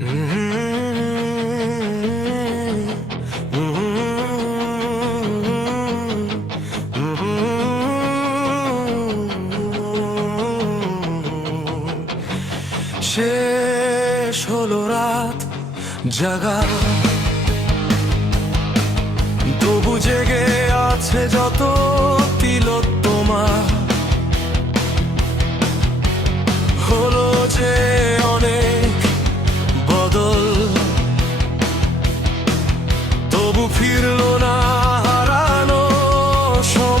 শেষ হলো রাত জাগা, তবু জেগে আছে যত তিলোত্তমা। হলো যে অনেক বদল, তবু ফিরলো না হারানো সম্মান।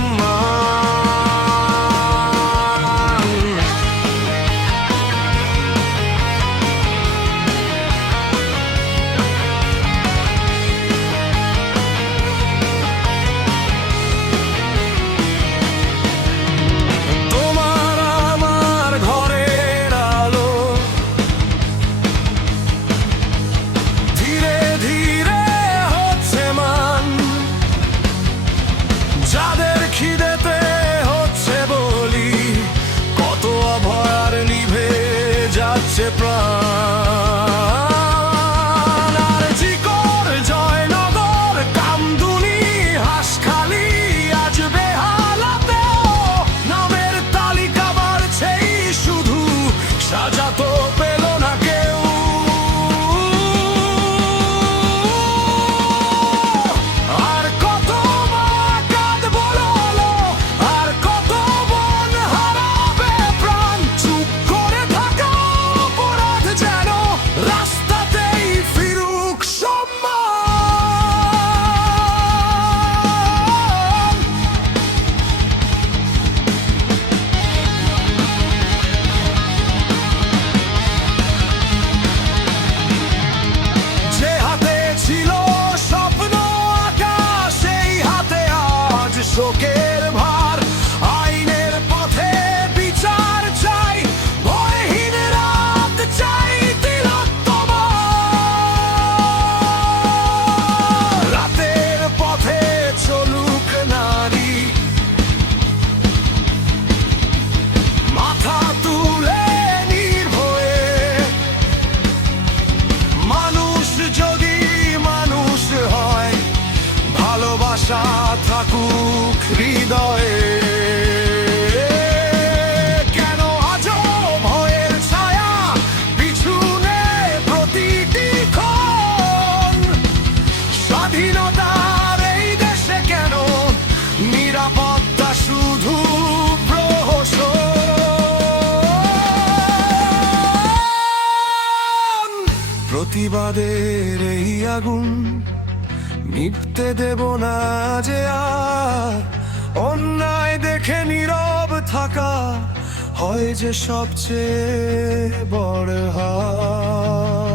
তোমার আমার ঘরের আলো ধীরে ধীরে হচ্ছে মান, যাদের খিদেতে হচ্ছে বলি, কত অভয়ার নিভে যাচ্ছে প্রাণ। আর জিকর জয়নগর কামদুনি হাঁসখালি আজ বেহালাতেও নামের তালিকা বাড়ছেই শুধু, সাজাতো পেল না কেউ। আর কত মা কাঁদবো বলো, আর কত বোন হারাবে প্রাণ, চুপ করে থাকা অপরাধ যেন রাস্তাতেই ফিরুক সম্মান। যে হাতে ছিল স্বপ্ন আঁকা, সেই হাতে আজ শোকের ভার। আইনের পথে বিচার চাই, ভয়হীন রাত চাই তিলোত্তমা। রাতের পথে চলুক নারী, মাথা তুলে নির্ভয়ে। মানুষ যদি মানুষ হয়, ভালোবাসা থাকুক হৃদয়ে। কেন আজও ভয়ের ছায়া পিছনে প্রতিটি ক্ষণ? স্বাধীনতার এই দেশে কেন নিরাপত্তা শুধু প্রহসন? প্রতিবাদের এই আগুন নিভতে দেব না যে আর, অন্যায় দেখে নীরব থাকা হয় যে সবচেয়ে বড় হার।